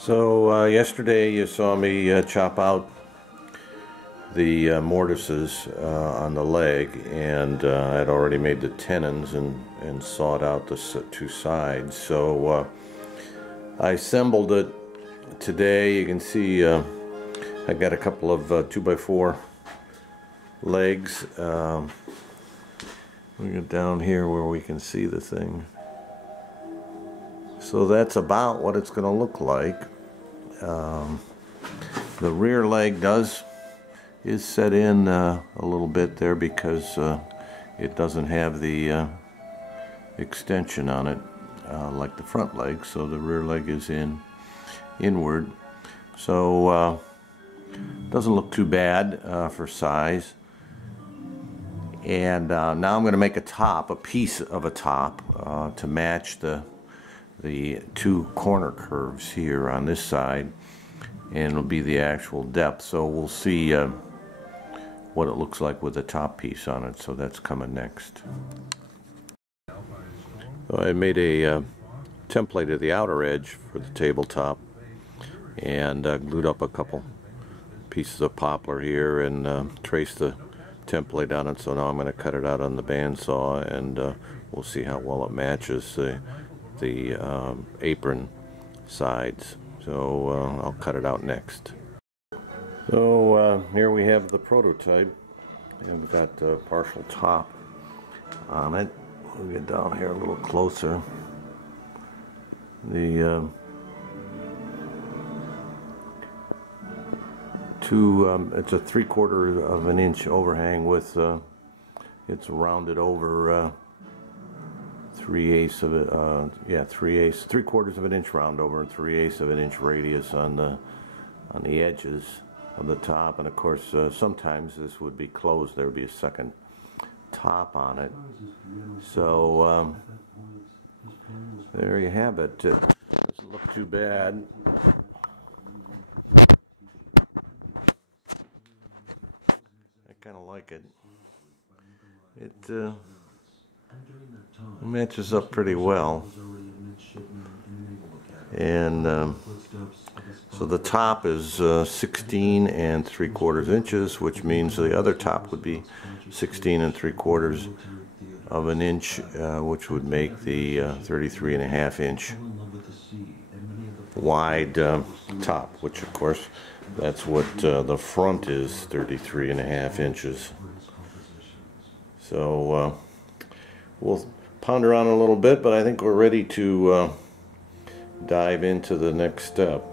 So yesterday you saw me chop out the mortises on the leg, and I'd already made the tenons and sawed out the two sides. So I assembled it today. You can see I got a couple of 2x4 legs. We get down here where we can see the thing. So that's about what it's going to look like. The rear leg is set in a little bit there because it doesn't have the extension on it like the front leg, so the rear leg is inward. So doesn't look too bad for size. And now I'm going to make a piece of a top to match the two corner curves here on this side, and it'll be the actual depth. So we'll see what it looks like with the top piece on it. So that's coming next. So I made a template of the outer edge for the tabletop, and glued up a couple pieces of poplar here and traced the template on it. So now I'm going to cut it out on the bandsaw, and we'll see how well it matches the apron sides. So I'll cut it out next. So here we have the prototype, and we've got the partial top on it. We'll get down here a little closer. The it's a 3/4 of an inch overhang with it's rounded over 3/8 of it, 3/4 of an inch round over and 3/8 of an inch radius on the edges of the top. And of course sometimes this would be closed, there would be a second top on it. So there you have it. It doesn't look too bad. I kind of like it. It matches up pretty well. And so the top is 16 3/4 inches, which means the other top would be 16 3/4 of an inch, which would make the 33.5 inch wide top, which of course that's what the front is, 33.5 inches. So we'll ponder on it a little bit, but I think we're ready to dive into the next step.